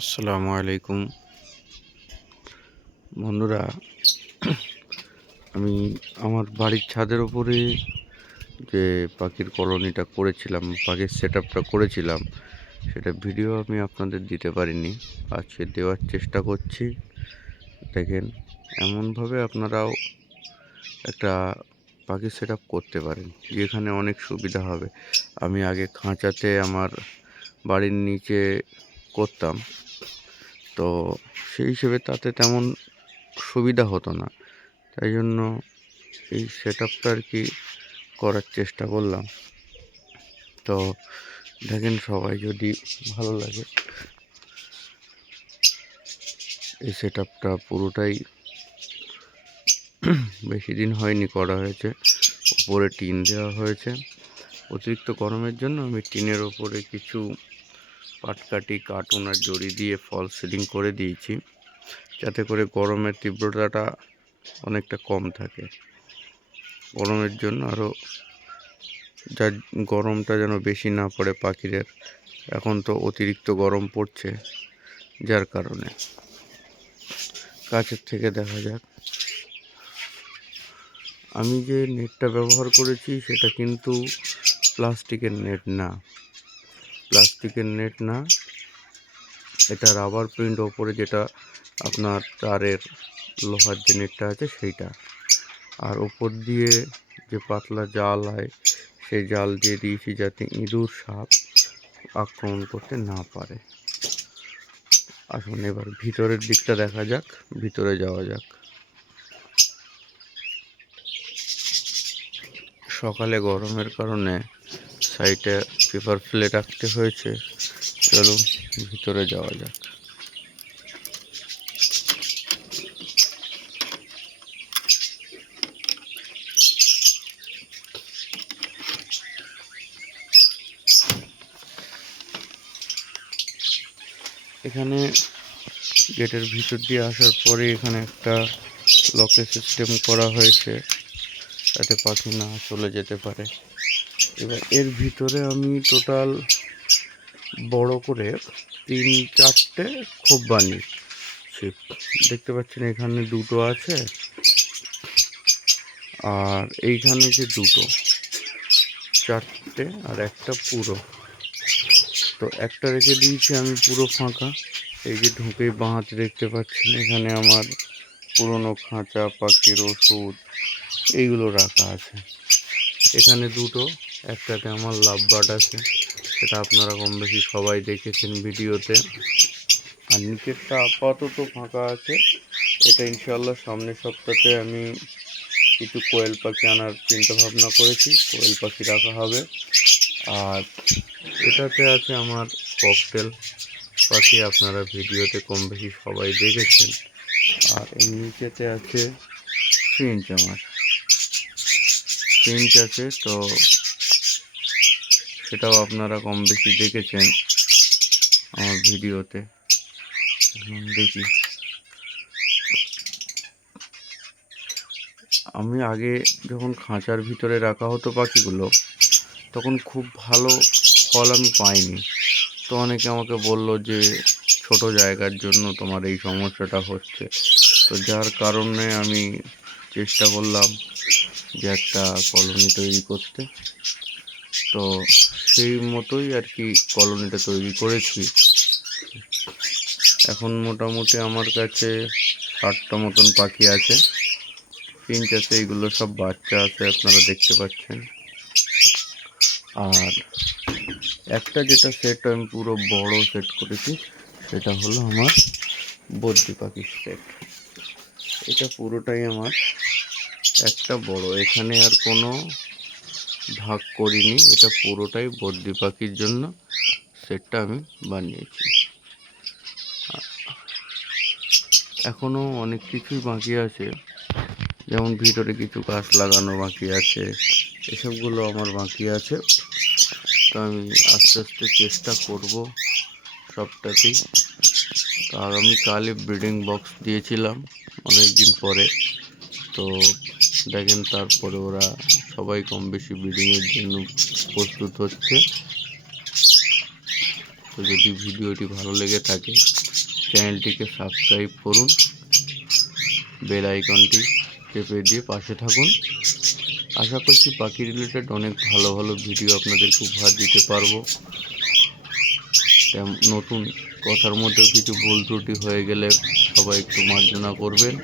আসসালামু আলাইকুম বন্ধুরা। আমি আমার বাড়ির ছাদের উপরে যে পাখির কলোনিটা করেছিলাম, পাখির সেট আপটা করেছিলাম, সেটা ভিডিও আমি আপনাদের দিতে পারিনি। আজকে দেওয়ার চেষ্টা করছি। দেখেন, এমনভাবে আপনারাও একটা পাখির সেট আপ করতে পারেন, যেখানে অনেক সুবিধা হবে। আমি আগে খাঁচাতে আমার বাড়ির নিচে করতাম, তো সেই হিসেবে তাতে তেমন সুবিধা হতো না। তাই জন্য এই সেট আপটা আর কি করার চেষ্টা করলাম। তো দেখেন, সবাই যদি ভালো লাগে, এই সেট আপটা পুরোটাই বেশি দিন হয়নি করা হয়েছে। উপরে টিন দেওয়া হয়েছে। অতিরিক্ত গরমের জন্য আমি টিনের ওপরে কিছু পাটকাঠি, কার্টুন আর জড়ি দিয়ে ফল সিলিং করে দিয়েছি, যাতে করে গরমের তীব্রতাটা অনেকটা কম থাকে। গরমের জন্য আরও যার গরমটা যেন বেশি না পড়ে পাখিদের। এখন তো অতিরিক্ত গরম পড়ছে, যার কারণে কাছের থেকে দেখা যাক। আমি যে নেটটা ব্যবহার করেছি সেটা কিন্তু প্লাস্টিকের নেট না, এটা রাবার প্রিন্ট ওপরে, যেটা আপনার তারের লোহার যে নেটটা আছে সেইটা। আর ওপর দিয়ে যে পাতলা জাল হয়, সেই জাল দিয়ে দিয়েছি যাতে ইঁদুর, সাপ আক্রমণ করতে না পারে। আসুন এবার ভিতরের দিকটা দেখা যাক, ভিতরে যাওয়া যাক। সকালে গরমের কারণে সাইডে পেপার ফেলে রাখতে হয়েছে। চলুন ভিতরে যাওয়া যাক। এখানে গেটের ভিতর দিয়ে আসার পরে এখানে একটা লকের সিস্টেম করা হয়েছে, যাতে পাখি না চলে যেতে পারে। এবার এর ভিতরে আমি টোটাল বড় করে 3-4টে খোপ বানিয়েছি। দেখতে পাচ্ছেন এখানে দুটো আছে, আর এইখানে যে দুটো, 4টে, আর একটা পুরো। তো একটা রেখে দিয়েছি আমি পুরো ফাঁকা। এই যে ঢুকেই বাঁ হাতে দেখতে পাচ্ছেন, এখানে আমার পুরনো খাঁচা, পাখির ওষুধ, এইগুলো রাখা আছে। এখানে দুটো, একটাতে আমার লাভ বার্ড আছে, সেটা আপনারা কম বেশি সবাই দেখেছেন ভিডিওতে। আর নিচেরটা আপাতত ফাঁকা আছে। এটা ইনশাল্লাহ সামনের সপ্তাহে আমি কিছু কোয়েল পাখি আনার চিন্তা ভাবনা করেছি, কোয়েল পাখি রাখা হবে। আর এটাতে আছে আমার ককটেল পাখি, আপনারা ভিডিওতে কম বেশি সবাই দেখেছেন। আর এর নিচেতে আছে ফিঞ্চ, আমার ফিঞ্চ আছে, তো সেটাও আপনারা কম বেশি দেখেছেন আমার ভিডিওতে। দেখি, আমি আগে যখন খাঁচার ভিতরে রাখা হতো পাখিগুলো, তখন খুব ভালো ফল আমি পাইনি। তো অনেকে আমাকে বলল যে ছোট জায়গার জন্য তোমার এই সমস্যাটা হচ্ছে। তো যার কারণে আমি চেষ্টা করলাম যে একটা কলোনি তৈরি করতে। তো সেই মতোই আর কি কলোনিটা তৈরি করেছি। এখন মোটামুটি আমার কাছে 60টা মতন পাখি আছে, ফিঞ্চ আছে, এইগুলো সব বাচ্চা আছে, আপনারা দেখতে পাচ্ছেন। আর একটা যেটা সেট আমি পুরো বড় সেট করেছি, সেটা হলো আমার বদ্রি পাখির সেট। এটা পুরোটাই আমার একটা বড়, এখানে আর কোনো ভাগ করিনি, এটা পুরোটাই বদ্রি পাখির জন্য সেটটা আমি বানিয়েছি। এখনও অনেক কিছুই বাকি আছে, যেমন ভিতরে কিছু গাছ লাগানো বাকি আছে, এসবগুলো আমার বাকি আছে। তো আমি আস্তে আস্তে চেষ্টা করব সবটাতেই। তো আগামীকালই ব্রিডিং বক্স দিয়েছিলাম অনেক দিন পরে। তো দেখেন, তারপরে ওরা সবাই কম বেশি ব্রিডিংয়ের জন্য প্রস্তুত হচ্ছে। তো যদি ভিডিওটি ভালো লেগে থাকে চ্যানেলটিকে সাবস্ক্রাইব করুন, বেল আইকনটি চেপে দিয়ে পাশে থাকুন। আশা করছি পাখি রিলেটেড অনেক ভালো ভালো ভিডিও আপনাদেরকে উপহার দিতে পারবো। নতুন কথার মধ্যেও কিছু ভুল ত্রুটি হয়ে গেলে সবাই একটু মার্জনা করবেন।